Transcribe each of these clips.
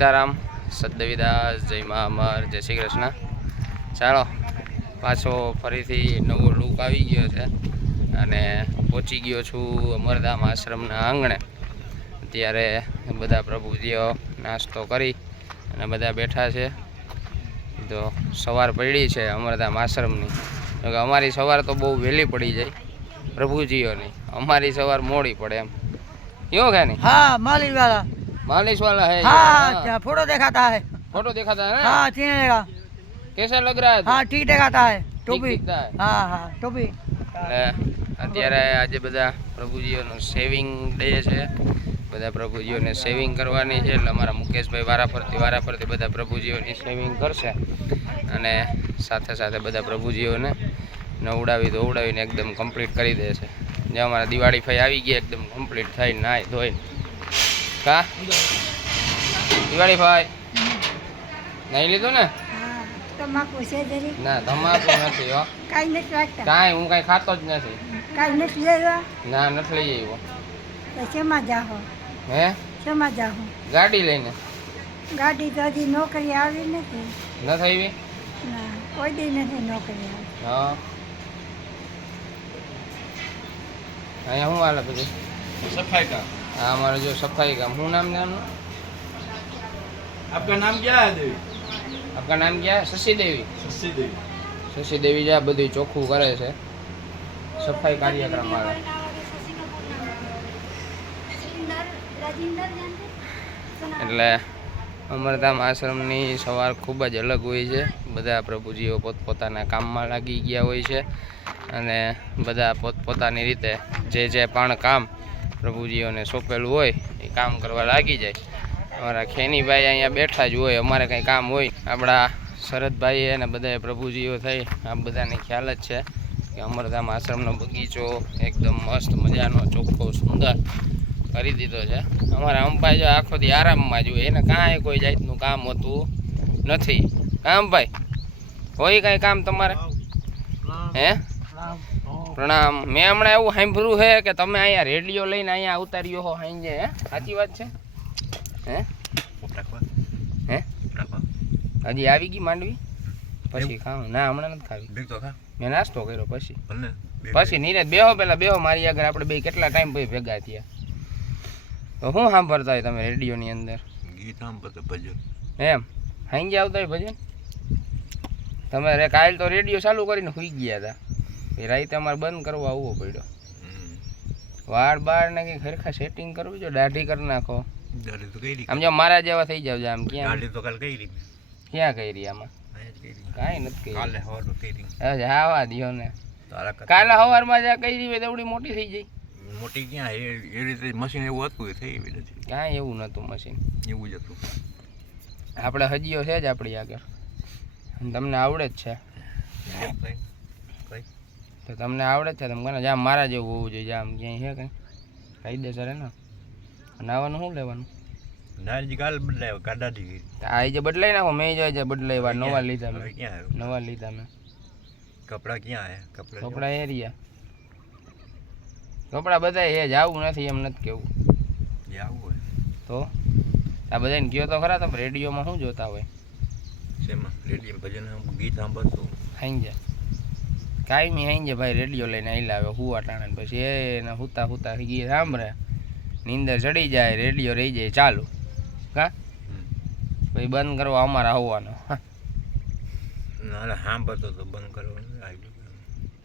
સીતારામ, સદદેવીદાસ, જય મા અમર, જય શ્રી કૃષ્ણ। ચાલો પાછો ફરીથી નવો લુક આવી ગયો છે અને પહોંચી ગયો છું અમરધામ આશ્રમના આંગણે। અત્યારે બધા પ્રભુજીઓ નાસ્તો કરી અને બધા બેઠા છે। તો સવાર પડી છે અમરધામ આશ્રમની, જોકે અમારી સવાર તો બહુ વહેલી પડી જાય પ્રભુજીઓની, અમારી સવાર મોડી પડે એમ। क्यों क्या नहीं? हाँ मालिश वाला है। हाँ, हाँ। फोटो दिखाता है। फोटो दिखाता है ना? हाँ चीनेगा। कैसा लग रहा है? हाँ ठीक दिखाता है। टोपी हाँ हाँ टोपी। અત્યારે આજે બધા પ્રભુજીઓનો સેવિંગ ડે છે, બધા પ્રભુજીઓને સેવિંગ કરવાની છે, એટલે અમારા મુકેશભાઈ વારાફરતી બધા પ્રભુજીઓની સેવિંગ કરશે અને સાથે સાથે બધા પ્રભુજીઓને નવડાવી ધોવડાવીને એકદમ કમ્પ્લીટ કરી દેશે। જે અમારા દિવાળી ભાઈ આવી ગયા એકદમ કમ્પ્લીટ થઈને નાહી ધોઈને। કા દિવાળી ભાઈ નાહી લીધું ને? તમાકુ છે જરી? ના તમાકુ નથી હો, કાઈ નથી વાગતા, કાંઈ હું કાંઈ ખાતો જ નથી। કાઈ નથી લેવા? ના નથી લઈ આવ્યો। તો શેમાં જાહો? હે શેમાં જાહો? ગાડી લઈને। ગાડી તો હજી નોકરી આવી નથી। ન થઈ? ના કોઈ દી નથી નોકરી આવી। હા અહીંયા શું હાલે બધું? सफाई का। हाँ हमारा जो सफाई का हूँ नाम जानना? आपका नाम क्या है देवी? आपका नाम क्या है? शशि देवी। शशि देवी। शशि देवी जा બધું ચોખ્ખું કરે છે, સફાઈ કાર્યક્રમ વાળા। એટલે અમરધામ આશ્રમની સવાર ખૂબ જ અલગ હોય છે। બધા પ્રભુજીઓ પોતપોતાના કામમાં લાગી ગયા હોય છે અને બધા પોતપોતાની રીતે જે પણ કામ પ્રભુજીઓને સોંપેલું હોય એ કામ કરવા લાગી જાય। અમારા ખેનીભાઈ અહીંયા બેઠા જ હોય, અમારે કંઈ કામ હોય આપણા શરદભાઈ અને બધા પ્રભુજીઓ થઈ આ બધાને ખ્યાલ જ છે કે અમરધામ આશ્રમનો બગીચો એકદમ મસ્ત મજાનો ચોખ્ખો સુંદર કરી દીધો છે। અમારા અંબાઈ જો આખો દી આરામમાં જ હોય, એને કાંઈ કોઈ જાતનું કામ હોતું નથી। કામ ભાઈ હોય કાંઈ કામ તમારે? હે પ્રણામ। મેં હમણાં એવું સાંભળ્યું છે કે તમે અહીંયા રેડિયો લઈને અહીંયા ઉતાર્યો હો સાંજે, હે સાચી વાત છે? હે હે હજી આવી ગઈ માંડવી? પછી ખાવ? ના હમણાં નથી ખાવી, મેં નાસ્તો કર્યો પછી નીરજ બેહો, પેલા બેહો મારી આગળ, આપણે બે કેટલા ટાઈમ પછી ભેગા થયા। તો શું સાંભળતા હોય તમે રેડિયોની અંદર? ગીત સાંભળતો ભજન। એમ સાંજે આવતા હોય ભજન? તમે કાલ તો રેડિયો ચાલુ કરીને સુઈ ગયા હતા, એ રાતે અમારે બંધ કરવા આવવો પડ્યો। વાળ બાર ને કંઈ ખરેખર સેટિંગ કરવું જો, દાઢી કરી નાખો। દાઢી તો કરી, આમ જો મારા જેવા થઈ જાવ આમ। ક્યાં દાઢી તો કાલ કરી, ક્યાં કરી? આમાં કાંઈ નથી કરી, કાલે હવારમાં કરી। આવા દિયો ને, તારા કાલે સવારમાં જ્યાં કરી હોય તેવડી મોટી થઈ જાય। મોટી ક્યાં એ રીતે મશીન એવું હતું એ થઈ એવી નથી, કાંઈ એવું નહોતું મશીન, એવું જ હતું। આપણે હજીઓ છે જ આપણી આગળ, તમને આવડે જ છે તો તમને આવડે જ છે, તમે કહો જામ મારા જેવું હોવું જોઈએ, જામ ક્યાંય છે કંઈ કાયદેસર હે ને? નાવાનું શું લેવાનું? નાજી કાલ બદલાય કાઢાથી ગઈ, આ જે બદલાઈ નાખો, મેં જો બદલાઈ નવા લીધા, મેં ક્યાં નવા લીધા મેં કપડા ક્યાં આવ્યા? કપડા એરિયા કપડા બધા એ જ, આવું નથી એમ નથી કેવું આવું હોય તો આ બધાને કહો તો ખરા, તમે રેડિયોમાં શું જોતા હોય? શેમાં? રેડિયો ભજન ગીત સાંભળતું હાઈ કાયમી હાઈ ભાઈ રેડિયો લઈને આવી લાવે હુવા ટાણે, પછી એને હુતા હુતા ગીત સાંભળે, નીંદર ચડી જાય, રેડિયો રહી જાય ચાલુ। કા પછી બંધ કરવા અમારે આવવાનો? ના સાંભળતો તો બંધ કરવાનું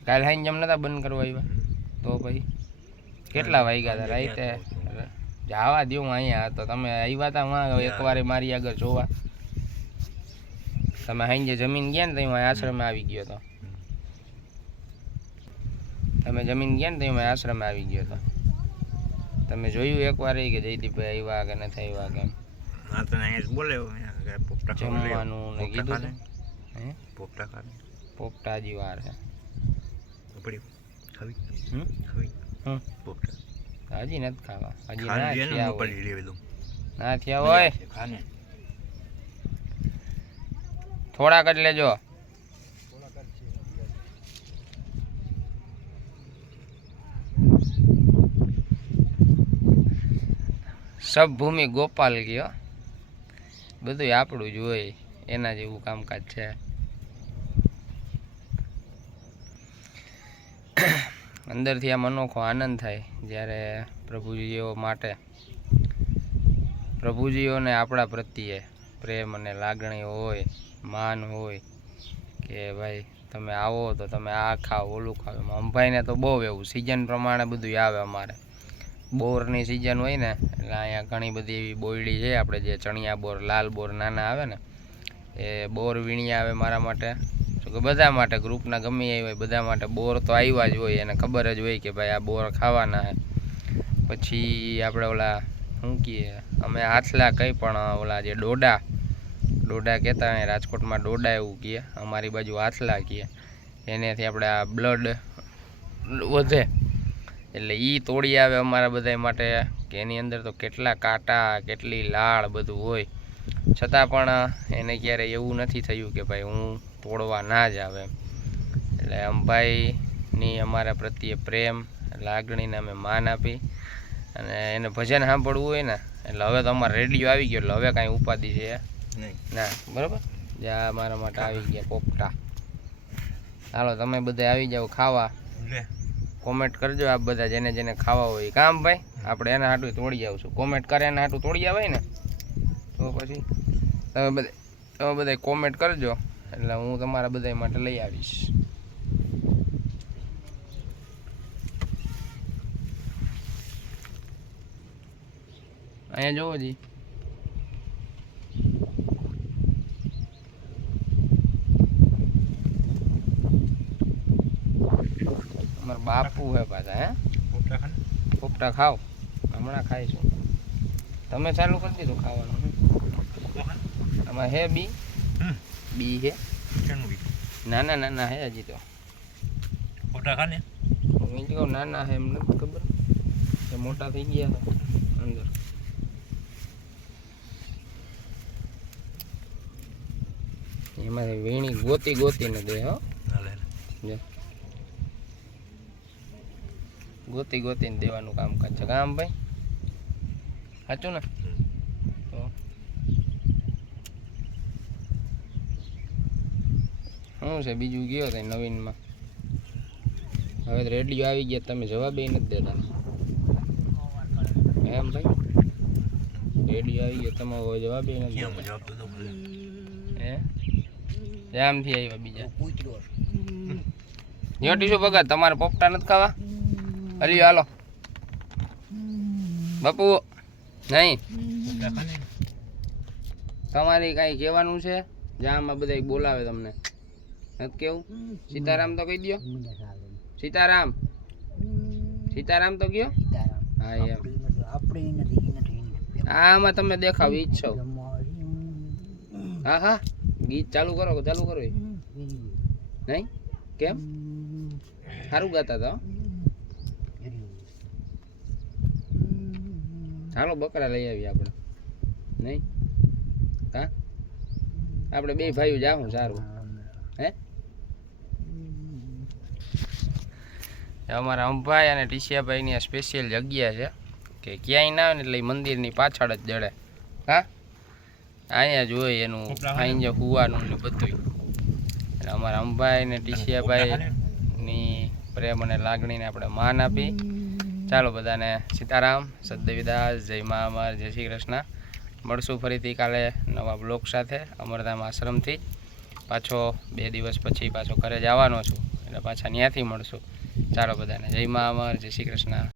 કાલે હાઈ જેમ નતા બંધ કરવા આવ્યા તો પછી કેટલા વાગ્યા હતા રાતે? જવા દઉં અહીંયા હતો, તમે આવ્યા હતા એકવાર મારી આગળ જોવા, તમે હાઈ જમીન ગયા ને તો આશ્રમે આવી ગયો હતો, તમે જમીન ગયા ને તો આશ્રમે આવી ગયો હતો, તમે જોયું એકવાર કે જયદીપભાઈ આવ્યા કે નથી આવ્યા કેમ? હા તને બોલે જમવાનું ને કીધું છે? હે પોપટા ખાને પોપટા હજી વાર છે, હજી નથી ખાવા, હજી ના થયા હોય, થોડાક જ લેજો। सब भूमि गोपाल की हो, બધું આપણું જ હોય, એના જેવું કામકાજ છે. અંદરથી આમ અનોખો આનંદ થાય જ્યારે પ્રભુજીઓ માટે, પ્રભુજીઓને આપણા પ્રત્યે પ્રેમ અને લાગણી હોય, માન હોય કે ભાઈ તમે આવો તો તમે આ ખાઓ, ઓલું ખાઓ. એમાં અંભાઈને તો બહુ એવું સિઝન પ્રમાણે બધું આવે. અમારે બોરની સિઝન હોય ને, એટલે અહીંયા ઘણી બધી એવી બોયડી છે આપણે, જે ચણિયા બોર, લાલ બોર નાના આવે ને, એ બોર વીણ્યા આવે મારા માટે, તો કે બધા માટે, ગ્રુપના ગમે એ હોય બધા માટે બોર તો આવ્યા જ હોય, એને ખબર જ હોય કે ભાઈ આ બોર ખાવાના છે. પછી આપણે ઓલા શું કહીએ, અમે હાથલા કંઈ પણ ઓલા જે ડોડા કહેતા હોય, રાજકોટમાં ડોડા એવું કહે, અમારી બાજુ હાથલા કહે. એનેથી આપણે આ બ્લડ વધે એટલે એ તોડી આવે અમારા બધા માટે, કે એની અંદર તો કેટલા કાંટા, કેટલી લાળ બધું હોય, છતાં પણ એને ક્યારેય એવું નથી થયું કે ભાઈ હું તોડવા ના જ આવે. એટલે અંભાઈની અમારા પ્રત્યે પ્રેમ, લાગણીને અમે માન આપી, અને એને ભજન સાંભળવું હોય ને, એટલે હવે તો અમારે રેડિયો આવી ગયો, એટલે હવે કાંઈ ઉપાધિ છે ના. બરાબર, જ્યાં મારા માટે આવી ગયા પોપટા. હાલો તમે બધા આવી જાઓ ખાવા. કોમેન્ટ કરજો આપ બધા, જેને જેને ખાવા હોય કામ ભાઈ, આપણે એના હાટું તોડી આવશું. કોમેન્ટ કરે એના હાટું તોડી આવે ને, તો પછી તમે બધા કોમેન્ટ કરજો, એટલે હું તમારા બધા માટે લઈ આવીશ. અહીંયા જોવો જી, અમારા બાપુ હે પાછા. હે પોપટા ખાવ? હમણાં ખાઈશું. તમે ચાલુ કરી દીધું ખાવાનું? આમાં હે બી હે નાના નાના હે હજી તો. હું કહું નાના હે, એમ નથી ખબર કે મોટા થઈ ગયા છે અંદર. એમાંથી વીણી ગોતીને દે. હો, ગોતીને દેવાનું કામકાજ છે. કામ ભાઈ સાચું ને? તો શું છે બીજું ગયો તો નવીનમાં? હવે તો રેડિયો આવી ગયા, તમે જવાબ નથી દેતા. એમ ભાઈ રેડિયો આવી ગયો, તમે હવે જવાબ નથી દેતા. હે જામથી આવ્યા બીજા. યોટી શું બગાડ, તમારે પોપટા નથી ખાવા? અલી હાલો બાપુ. નહીં તમારે કાંઈ કહેવાનું છે? જામાં બધા બોલાવે તમને, નથી કેવું? સીતારામ તો કહી દો. સીતારામ તો કયો. હા એમ, આમાં તમે દેખાવ ઈચ્છો. હા ગીત ચાલુ કરો નહીં? કેમ? સારું ગાતા હતા. હાલો બકરા લઈ આવીએ આપણે, નહીં? હા આપણે બે ભાઈઓ જાઉં. સારું. હે અમારા અંભાઈ અને ટીસિયાભાઈની આ સ્પેશિયલ જગ્યા છે કે ક્યાંય ના આવે ને એટલે મંદિરની પાછળ જ જડે. હા અહીંયા જ હોય એનું અહીં હુવાનું ને બધું. એટલે અમારા અંભાઈ ને ટીસિયાભાઈની પ્રેમ અને લાગણીને આપણે માન આપી. ચાલો બધાને સીતારામ, સદદેવીદાસ, જય મા અમર, જય શ્રી કૃષ્ણ. મળશું ફરીથી કાલે નવા બ્લોગ સાથે અમરધામ આશ્રમથી. પાછો 2 દિવસ પછી પાછો ઘરે જવાનો છું, એટલે પાછા ત્યાંથી મળશું. ચાલો બધાને જય મા અમર, જય શ્રી કૃષ્ણ.